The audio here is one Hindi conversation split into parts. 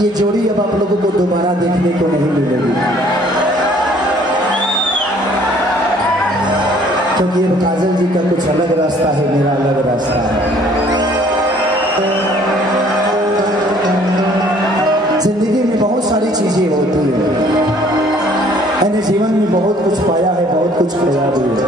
ये जोड़ी अब आप लोगों को दोबारा देखने को नहीं मिलेगी, क्योंकि काजल जी का कुछ अलग रास्ता है, मेरा अलग रास्ता है। जिंदगी में बहुत सारी चीजें होती है, मैंने जीवन में बहुत कुछ पाया है, बहुत कुछ खोया भी है।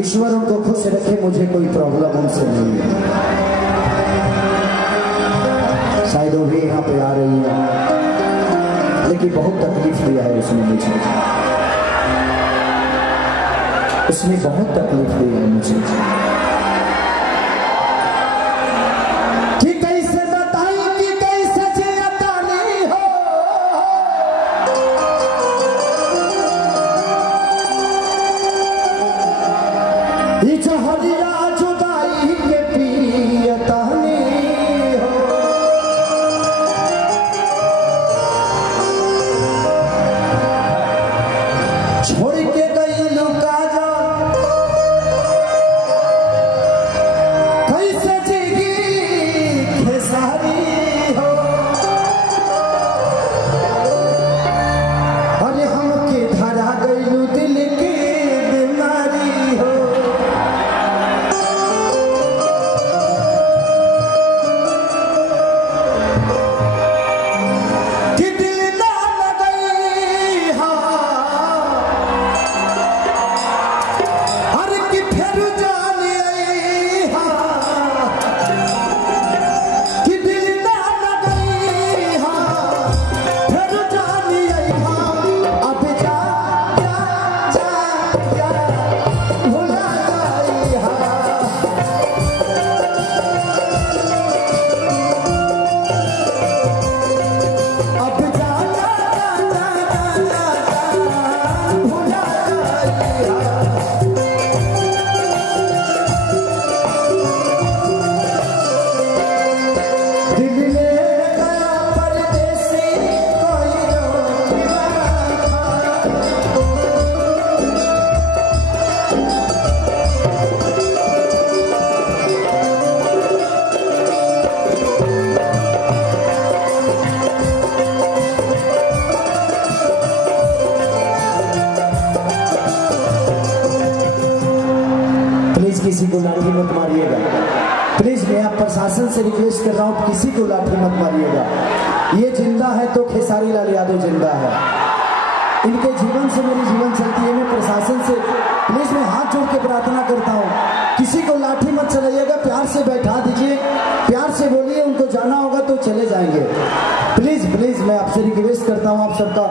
ईश्वर उनको खुश रखे, मुझे कोई प्रॉब्लम उनसे नहीं है। शायद वो भी यहाँ पे आ रही है, लेकिन बहुत तकलीफ दिया है उसने मुझे, उसने बहुत तकलीफ दी है मुझे। कि कैसे बताई कि कैसे जियता नहीं हो, ये जहरिया जुदाई के पियता नहीं हो। छोड़ के गई लुका जा, कैसे जीगी खेसारी हो। अरे हमके धरा गई दिल की बीमारी हो। कि दिल ना लगई अरे कि फिर जाने कि दिल ना लगई फिर जाने अब जा जा जा जा भुला गई अब जा जा जा जा भुला गई। दिल ले गया परदेसी कोई जो दीवाना था। प्लीज किसी को लाठी मत मारिएगा, प्लीज मैं आप प्रशासन से रिक्वेस्ट कर रहा हूँ, किसी को लाठी मत मारिएगा। ये जिंदा है तो खेसारी लाल यादव जिंदा है, इनके जीवन से मेरी जीवन चलती है। मैं प्रशासन से प्लीज मैं हाथ जोड़ के प्रार्थना करता हूँ, किसी को लाठी मत चलाइएगा, प्यार से बैठा दीजिए, प्यार से बोलिए, उनको जाना होगा तो चले जाएंगे। प्लीज प्लीज मैं आपसे रिक्वेस्ट करता हूँ, आप सबका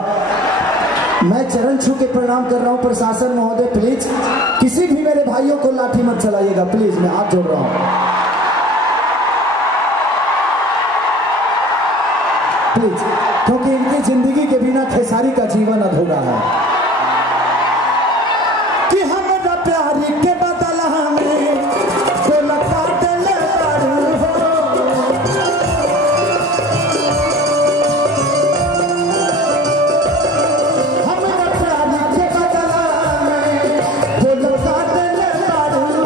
मैं चरण छू के प्रणाम कर रहा हूँ। प्रशासन महोदय प्लीज किसी भी मेरे भाइयों को लाठी मत चलाइएगा, प्लीज मैं हाथ जोड़ रहा हूँ। प्लीज, क्योंकि इनकी जिंदगी के बिना खेसारी का जीवन अधूरा है। कि हमारा प्यारी के बदला में गोला काट ले हो। हमारा प्यारी के बदला में गोला काट ले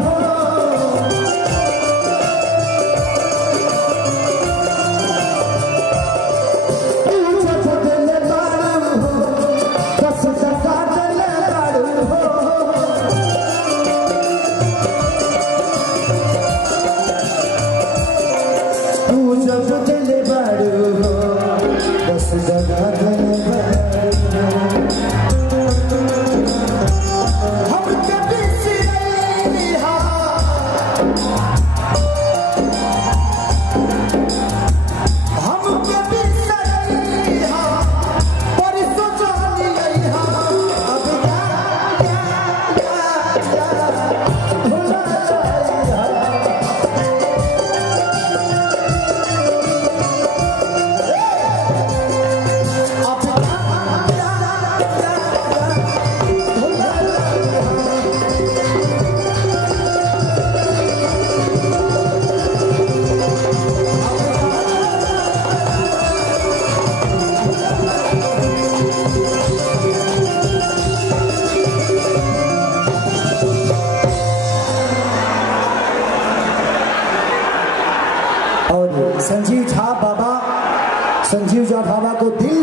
हो। बस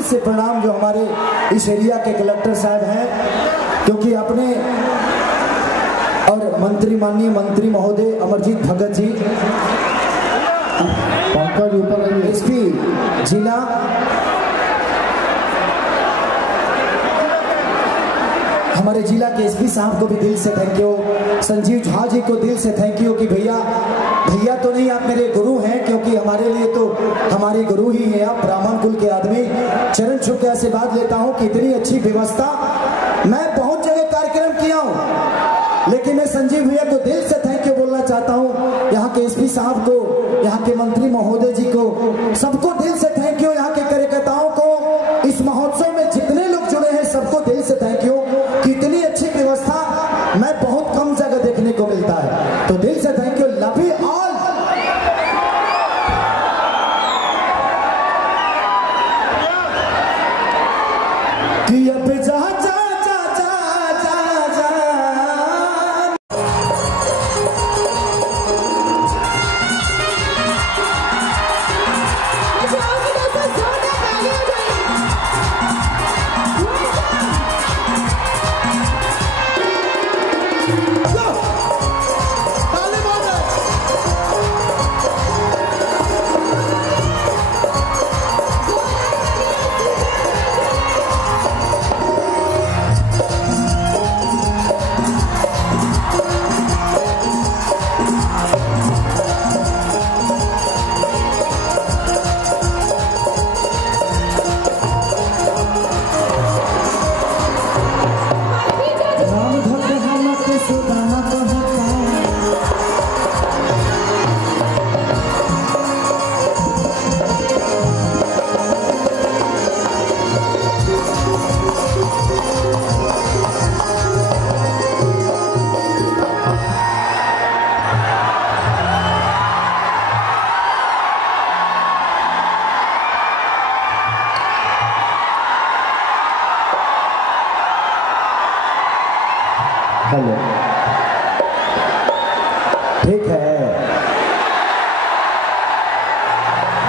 से प्रणाम जो हमारे इस एरिया के कलेक्टर साहब हैं, क्योंकि अपने और मंत्री माननीय मंत्री महोदय अमरजीत भगत जी, एसपी जिला, हमारे जिला के एसपी साहब को भी दिल से थैंक यू, संजीव झा जी को दिल से थैंक यू कि भैया तो नहीं, आप मेरे गुरु हैं, क्योंकि हमारे लिए तो हमारे गुरु ही हैं आप, ब्राह्मण कुल के आदमी। चरण छू के आशीर्वाद लेता हूं कि इतनी अच्छी व्यवस्था, मैं बहुत जगह कार्यक्रम किया हूं, लेकिन मैं संजीव भैया को दिल से थैंक यू बोलना चाहता हूं, यहाँ के एसपी साहब को, यहाँ के मंत्री महोदय जी को, सबको दिल से थैंक यू, यहाँ के कार्यकर्ताओं को, इस महोत्सव में जितने लोग जुड़े हैं सबको दिल से थैंक यू कि इतनी अच्छी व्यवस्था मैं बहुत कम जगह देखने को मिलता है, तो दिल से thank you, love you all. कि अब जा जा जा जा जा जा हेलो, ठीक है,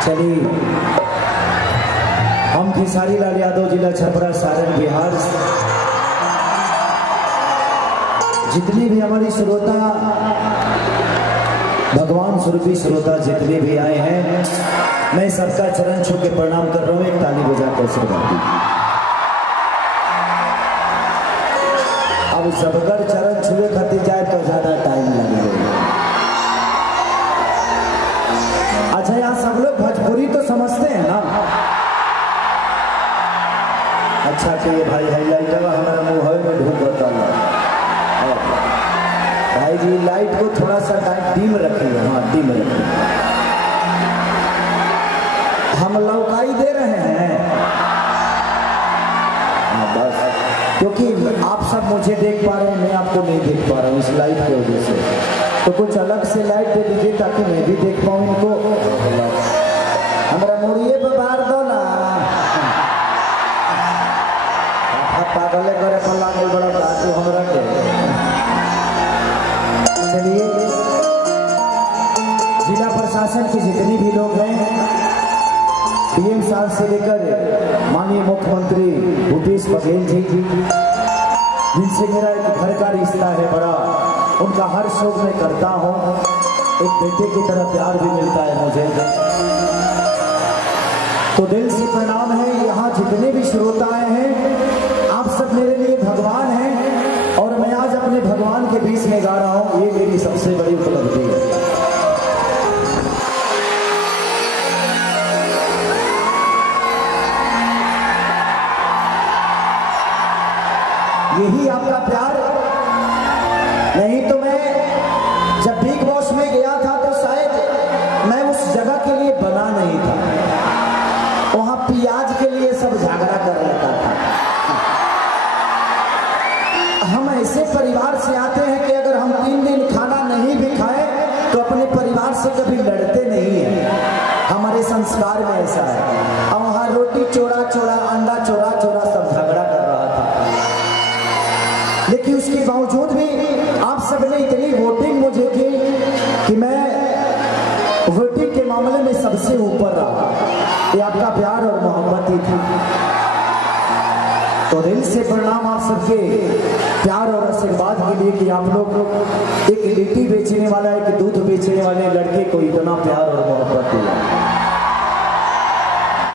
चलिए हम खेसारी लाल यादव, जिला छपरा, सारण, बिहार, जितनी भी हमारी श्रोता, भगवान स्वरूपी श्रोता जितने भी आए हैं, मैं सबका चरण छू के प्रणाम कर रहा हूँ, एक ताली बजा कर आशीर्वाद दीजिए। अब सबकर चरण छुए खातिर जाए तो ज्यादा टाइम लगेगा। अच्छा, यहाँ सब लोग भोजपुरी तो समझते हैं ना? अच्छा कि ये भाई हाईलाइट हमारा मुंह में ढूंढ होता है भाई जी, लाइट को थोड़ा सा डिम रखिए, हाँ डिम रखिए, हम लौकाई दे रहे हैं, हाँ बस, क्योंकि आप सब मुझे देख पा रहे हैं, मैं आपको नहीं देख पा रहा हूँ इस लाइट की वजह से, तो कुछ अलग से लाइट दे दीजिए ताकि मैं भी देख पाऊँ इनको। हमारा मुड़िए पे बाहर दो ना, पागल करे पर लागल बड़ा बातू हमरा के। चलिए, जिला प्रशासन के जितने भी लोग हैं, पीएम साहब से लेकर माननीय मुख्यमंत्री भूपेश बघेल जी, जिनसे मेरा एक घर का रिश्ता है बड़ा, उनका हर शोक मैं करता हूँ, एक बेटे की तरह प्यार भी मिलता है मुझे, तो दिल से प्रणाम है। यहाँ जितने भी श्रोता आए हैं, आप सब मेरे लिए भगवान हैं, और मैं आज अपने भगवान के बीच में गा रहा हूँ, ये मेरी सबसे बड़ी उपलब्धि है। यही आपका प्यार, नहीं तो मैं जब बिग बॉस में गया था तो शायद मैं उस जगह के लिए बना नहीं था, वहां प्याज के लिए सब झगड़ा कर लेता था। हम ऐसे परिवार से आते हैं कि अगर हम 3 दिन खाना नहीं भी खाए तो अपने परिवार से कभी लड़ते नहीं हैं, हमारे संस्कार में ऐसा है। और वहां रोटी चोरा चोरा, अंडा चोरा चोरा सब झगड़ा कर रहा था, लेकिन उसके बावजूद भी आप सबने इतनी वोटिंग मुझे की कि मैं वोटिंग के मामले में सबसे ऊपर रहा। ये आपका प्यार और मोहब्बत ही थी। तो दिल से प्रणाम आप सबके प्यार और आशीर्वाद के लिए कि आप लोग एक लिट्टी बेचने वाला, एक दूध बेचने वाले लड़के को इतना प्यार